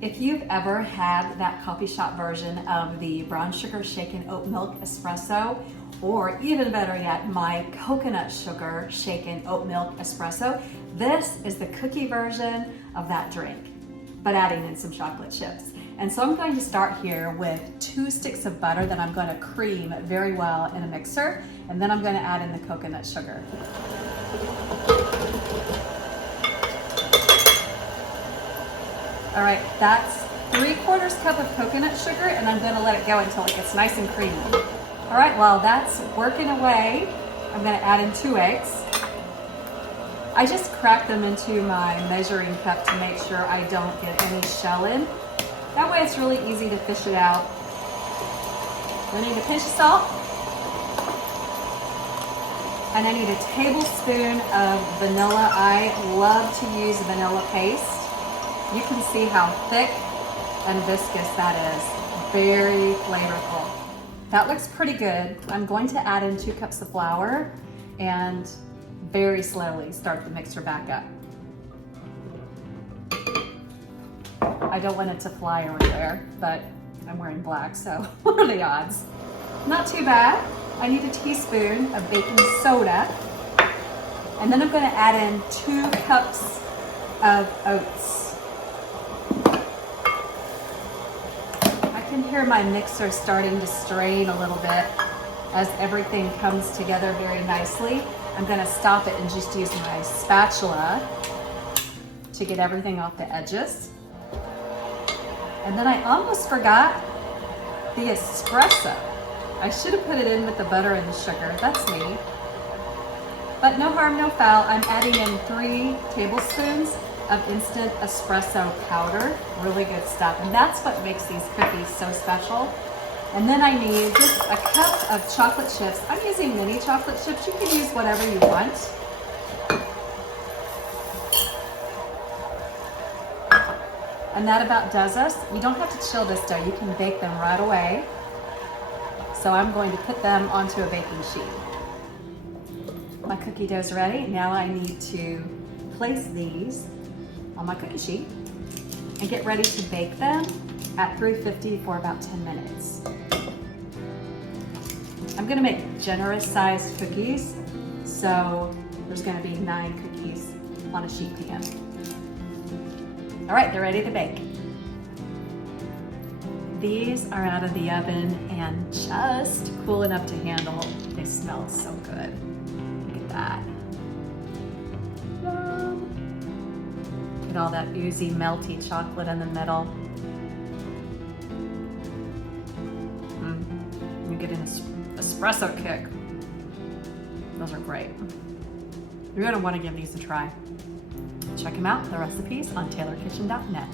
If you've ever had that coffee shop version of the brown sugar shaken oat milk espresso, or even better yet, my coconut sugar shaken oat milk espresso, this is the cookie version of that drink, but adding in some chocolate chips. And so I'm going to start here with 2 sticks of butter that I'm going to cream very well in a mixer, and then I'm going to add in the coconut sugar. All right, that's 3/4 cup of coconut sugar, and I'm gonna let it go until it gets nice and creamy. All right, while that's working away, I'm gonna add in 2 eggs. I just crack them into my measuring cup to make sure I don't get any shell in. That way it's really easy to fish it out. I need a pinch of salt, and I need a tablespoon of vanilla. I love to use vanilla paste. You can see how thick and viscous that is. Very flavorful. That looks pretty good. I'm going to add in 2 cups of flour and very slowly start the mixer back up. I don't want it to fly everywhere, but I'm wearing black, so what are the odds? Not too bad. I need a teaspoon of baking soda. And then I'm gonna add in 2 cups of oats. I can hear my mixer starting to strain a little bit as everything comes together very nicely. I'm gonna stop it and just use my spatula to get everything off the edges. And then I almost forgot the espresso. I should have put it in with the butter and the sugar, that's me. But no harm, no foul. I'm adding in 3 tablespoons of instant espresso powder. Really good stuff. And that's what makes these cookies so special. And then I need just a cup of chocolate chips. I'm using mini chocolate chips. You can use whatever you want. And that about does us. You don't have to chill this dough. You can bake them right away. So I'm going to put them onto a baking sheet. My cookie dough's ready. Now I need to place these on my cookie sheet and get ready to bake them at 350 for about 10 minutes. I'm gonna make generous sized cookies, so there's gonna be 9 cookies on a sheet pan. All right, they're ready to bake. These are out of the oven and just cool enough to handle. They smell so good. Look at that. Look at all that oozy, melty chocolate in the middle. You get an espresso kick. Those are great. You're gonna wanna give these a try. Check them out, the recipes on taylorkitchen.net.